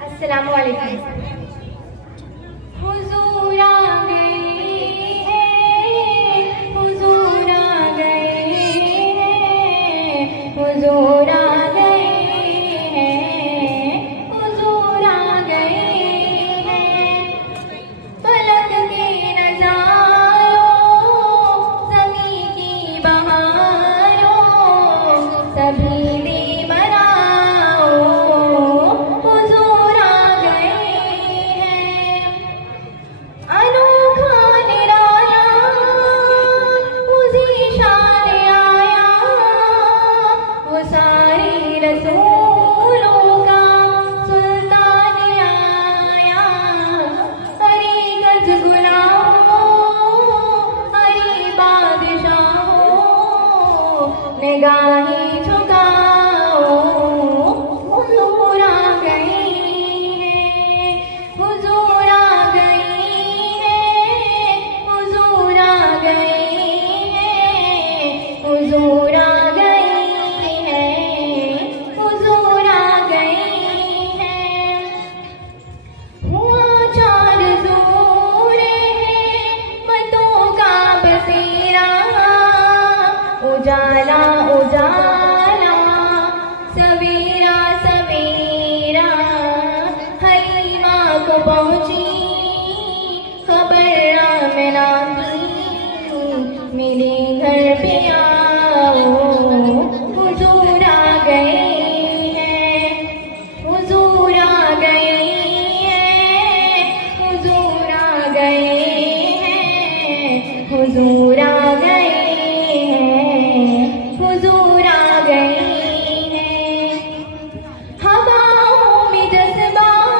अस्सलामु अलैकुम। हुजूर आ गए हैं, हुजूर आ गए हैं, हुजूर आ गए हैं, हुजूर आ गए हैं। पलक के नजारों, ज़मीं की बहारों, सभी निगाहें झुकाओ, हुजूर आ गए हैं, हुजूर आ गए हैं, हुजूर आ गए हैं, हुजूर आ गए हैं, हुजूर आ गए हैं। हुआ चार ज़ोरे हैं, मतों का बसेरा, उजाला उजाला, सवेरा सवेरा। हलीमा को पहुंची खबर आमिना की, मेरे घर पे आओ, हुजूर आ गए हैं, हुजूर आ गए हैं, हुजूर आ गए हैं, हुजूर आ गए हैं, हुजूर आ गए हैं। हवाओं में जज्बात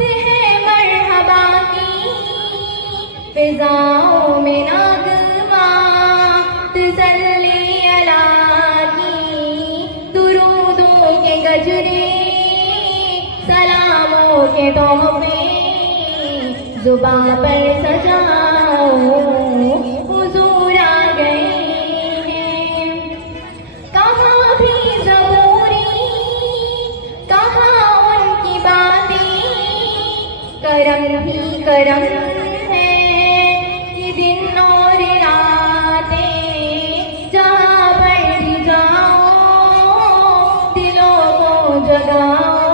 है मरहबा की, फिजाओं में नगमा तसल्ली अला की। दुरूदों के गजरे, सलामों के तोहफे, जुबां पर सजाओ, हुजूर आ गए हैं। कहाँ भी ज़बूरी, कहाँ उनकी बातें, करम ही करम है ये दिन और रातें। जहाँ पर भी जाओ, दिलों को जगाओ,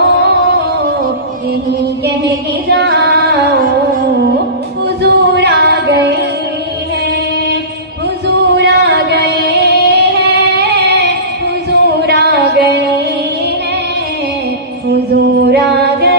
यही कह के जाओ, हुजूर आ गए हैं, हुजूर आ गए हैं, हुजूर आ गए हैं, हुजूर आ गए।